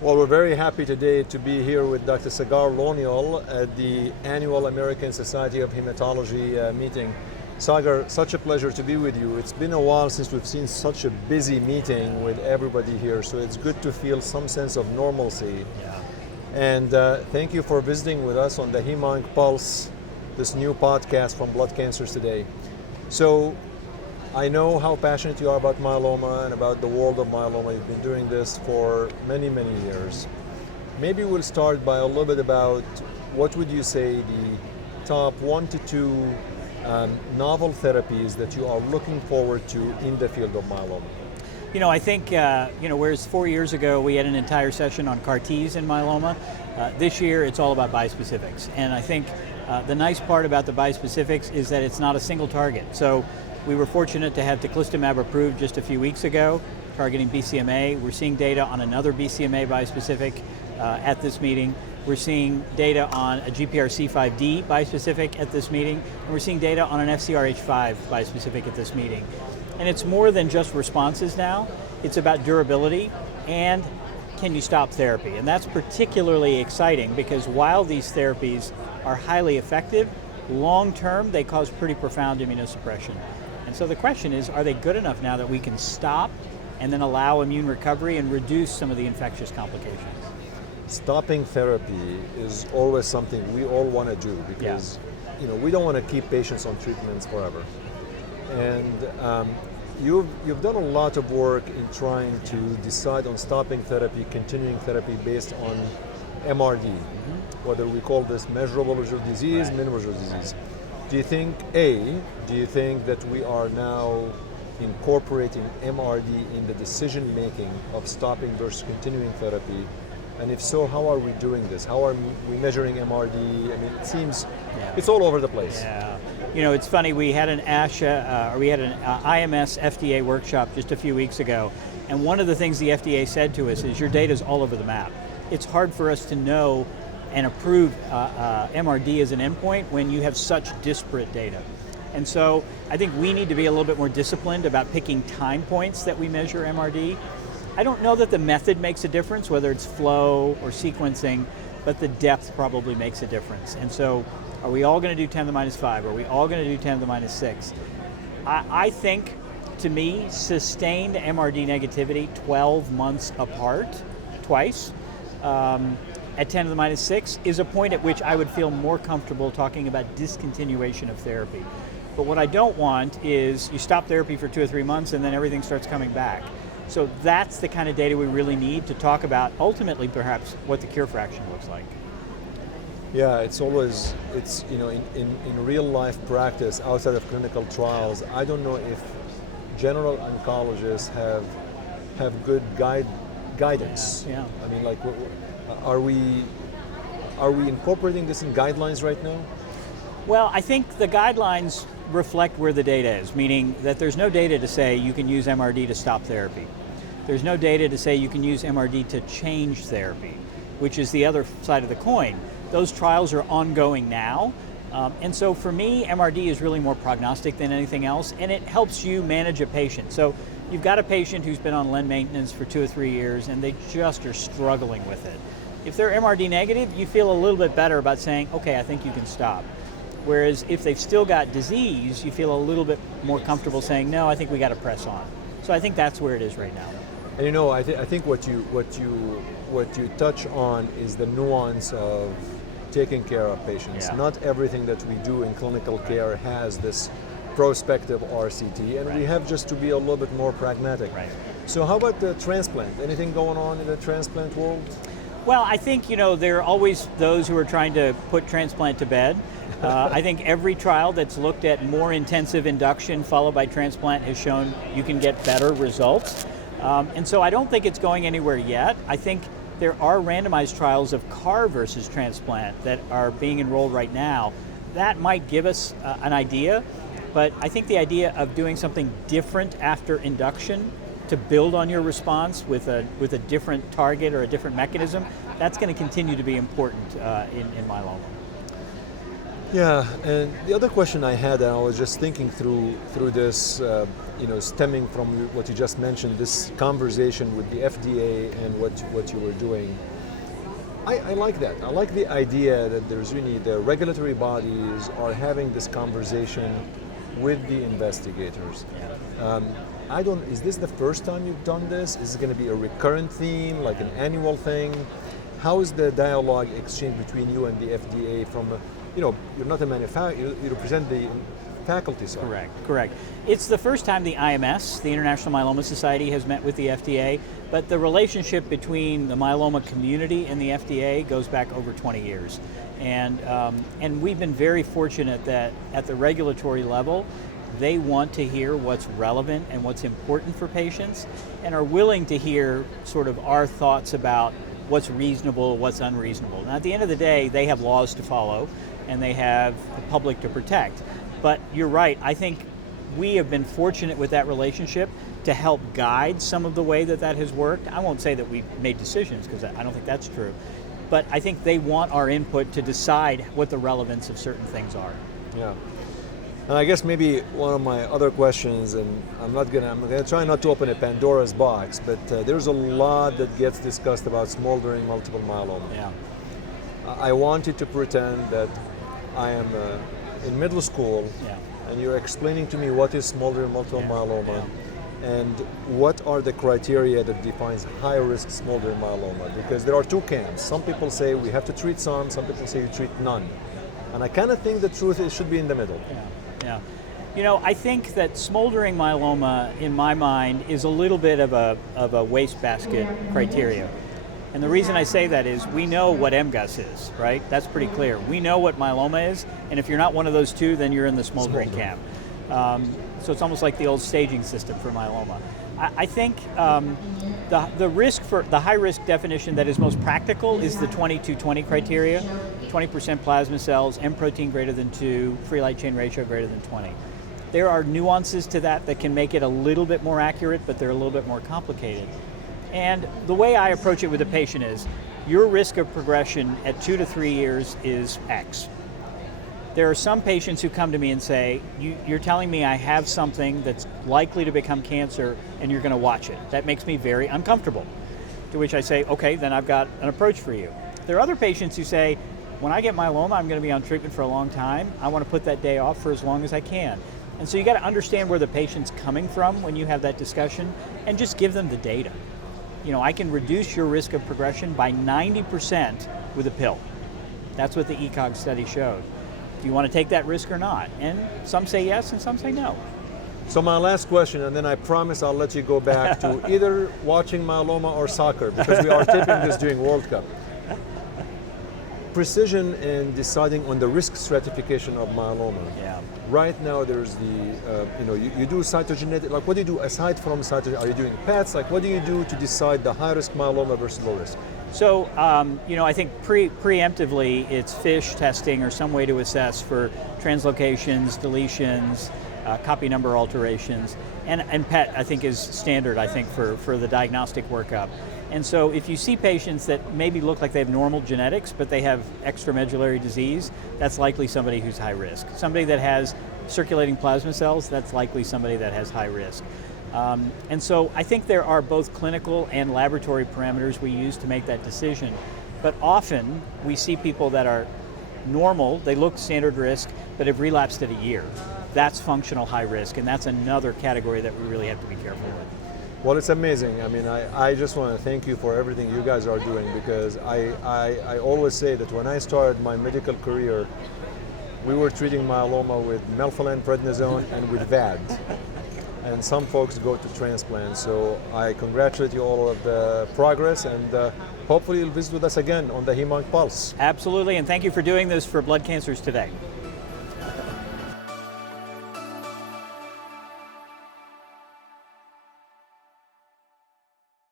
Well, we're very happy today to be here with Dr. Sagar Lonial at the annual American Society of Hematology meeting. Sagar, such a pleasure to be with you. It's been a while since we've seen such a busy meeting with everybody here, so it's good to feel some sense of normalcy. Yeah. And thank you for visiting with us on the HemOnc Pulse, this new podcast from Blood Cancers Today. So, I know how passionate you are about myeloma and about the world of myeloma. You've been doing this for many, many years. Maybe we'll start by a little bit about what would you say the top 1 to 2 novel therapies that you are looking forward to in the field of myeloma? You know, I think, whereas 4 years ago we had an entire session on CAR-Ts in myeloma, this year it's all about bispecifics. And I think the nice part about the bispecifics is that it's not a single target. So we were fortunate to have teclistamab approved just a few weeks ago, targeting BCMA. We're seeing data on another BCMA bispecific at this meeting. We're seeing data on a GPRC5D bispecific at this meeting, and we're seeing data on an FcRH5 bispecific at this meeting. And it's more than just responses now. It's about durability and can you stop therapy? And that's particularly exciting because while these therapies are highly effective, long-term they cause pretty profound immunosuppression. And so the question is, are they good enough now that we can stop and then allow immune recovery and reduce some of the infectious complications? Stopping therapy is always something we all want to do because we don't want to keep patients on treatments forever. And you've done a lot of work in trying to decide on stopping therapy, continuing therapy based on MRD, whether we call this measurable residual disease, minimal residual disease. Do you think that we are now incorporating MRD in the decision making of stopping versus continuing therapy? And if so, how are we doing this? How are we measuring MRD? I mean, it seems it's all over the place. Yeah. You know, it's funny, we had an IMS FDA workshop just a few weeks ago, and one of the things the FDA said to us is your data's all over the map. It's hard for us to know and approve MRD as an endpoint when you have such disparate data. And so I think we need to be a little bit more disciplined about picking time points that we measure MRD. I don't know that the method makes a difference, whether it's flow or sequencing, but the depth probably makes a difference. And so are we all going to do 10 to the minus 5? Are we all going to do 10 to the minus 6? I think, to me, sustained MRD negativity 12 months apart, twice, at 10 to the minus 6 is a point at which I would feel more comfortable talking about discontinuation of therapy. But what I don't want is you stop therapy for 2 or 3 months and then everything starts coming back. So that's the kind of data we really need to talk about ultimately perhaps what the cure fraction looks like. Yeah, in real life practice outside of clinical trials, I don't know if general oncologists have good guidance. Yeah. I mean, like, are we incorporating this in guidelines right now? Well, I think the guidelines reflect where the data is, meaning that there's no data to say you can use MRD to stop therapy. There's no data to say you can use MRD to change therapy, which is the other side of the coin. Those trials are ongoing now, and so for me, MRD is really more prognostic than anything else, and it helps you manage a patient. So you've got a patient who's been on len maintenance for 2 or 3 years, and they just are struggling with it. If they're MRD negative, you feel a little bit better about saying, okay, I think you can stop. Whereas if they've still got disease, you feel a little bit more comfortable saying, no, I think we got to press on. So I think that's where it is right now. And I think what you touch on is the nuance of taking care of patients. Yeah. Not everything that we do in clinical care has this prospective RCT, and we have just to be a little bit more pragmatic. Right. So how about the transplant? Anything going on in the transplant world? Well, I think, there are always those who are trying to put transplant to bed. I think every trial that's looked at more intensive induction followed by transplant has shown you can get better results. And so I don't think it's going anywhere yet. I think there are randomized trials of CAR versus transplant that are being enrolled right now. That might give us an idea, but I think the idea of doing something different after induction to build on your response with a different target or a different mechanism, that's going to continue to be important in myeloma. Yeah, and the other question I had, and I was just thinking through this stemming from what you just mentioned, this conversation with the FDA and what you were doing. I like that. I like the idea that there's really the regulatory bodies are having this conversation with the investigators. Is this the first time you've done this? Is it going to be a recurrent theme, like an annual thing? How is the dialogue exchange between you and the FDA from, you're not a manufacturer, you represent the faculty side. Correct. It's the first time the IMS, the International Myeloma Society, has met with the FDA, but the relationship between the myeloma community and the FDA goes back over 20 years. And we've been very fortunate that at the regulatory level, they want to hear what's relevant and what's important for patients and are willing to hear sort of our thoughts about what's reasonable, what's unreasonable. Now at the end of the day, they have laws to follow and they have the public to protect. But you're right, I think we have been fortunate with that relationship to help guide some of the way that has worked. I won't say that we've made decisions because I don't think that's true, but I think they want our input to decide what the relevance of certain things are. Yeah. And I guess maybe one of my other questions, and I'm gonna try not to open a Pandora's box, but there's a lot that gets discussed about smoldering multiple myeloma. Yeah. I want you to pretend that I am in middle school, and you're explaining to me what is smoldering multiple myeloma, and what are the criteria that defines high-risk smoldering myeloma, because there are two camps. Some people say we have to treat some people say you treat none. And I kind of think the truth should be in the middle. Yeah. I think that smoldering myeloma, in my mind, is a little bit of a wastebasket criteria. And the reason I say that is we know what MGUS is, right? That's pretty clear. We know what myeloma is, and if you're not one of those two, then you're in the smoldering camp. So it's almost like the old staging system for myeloma. I think the risk for the high risk definition that is most practical is the 20-20 criteria, 20% plasma cells, M protein greater than 2, free light chain ratio greater than 20. There are nuances to that can make it a little bit more accurate, but they're a little bit more complicated. And the way I approach it with a patient is, your risk of progression at 2 to 3 years is X. There are some patients who come to me and say, you're telling me I have something that's likely to become cancer and you're going to watch it. That makes me very uncomfortable. To which I say, okay, then I've got an approach for you. There are other patients who say, when I get myeloma, I'm going to be on treatment for a long time. I want to put that day off for as long as I can. And so you got to understand where the patient's coming from when you have that discussion and just give them the data. I can reduce your risk of progression by 90% with a pill. That's what the ECOG study showed. Do you want to take that risk or not? And some say yes and some say no. So my last question, and then I promise I'll let you go back to either watching myeloma or soccer, because we are taping this during World Cup. Precision in deciding on the risk stratification of myeloma. Yeah. Right now there's you do cytogenetic, like what do you do aside from cytogenetic? Are you doing PETs? Like what do you do to decide the high risk myeloma versus low risk? So, I think preemptively it's FISH testing or some way to assess for translocations, deletions, copy number alterations, and PET I think is standard for the diagnostic workup. And so if you see patients that maybe look like they have normal genetics but they have extramedullary disease, that's likely somebody who's high risk. Somebody that has circulating plasma cells, that's likely somebody that has high risk. And so I think there are both clinical and laboratory parameters we use to make that decision. But often we see people that are normal, they look standard risk, but have relapsed at a year. That's functional high risk, and that's another category that we really have to be careful with. Well, it's amazing. I mean, I just want to thank you for everything you guys are doing, because I always say that when I started my medical career, we were treating myeloma with melphalan, prednisone, and with VAD. And some folks go to transplant. So I congratulate you all of the progress, and hopefully you'll visit with us again on the HemOnc Pulse. Absolutely, and thank you for doing this for blood cancers today.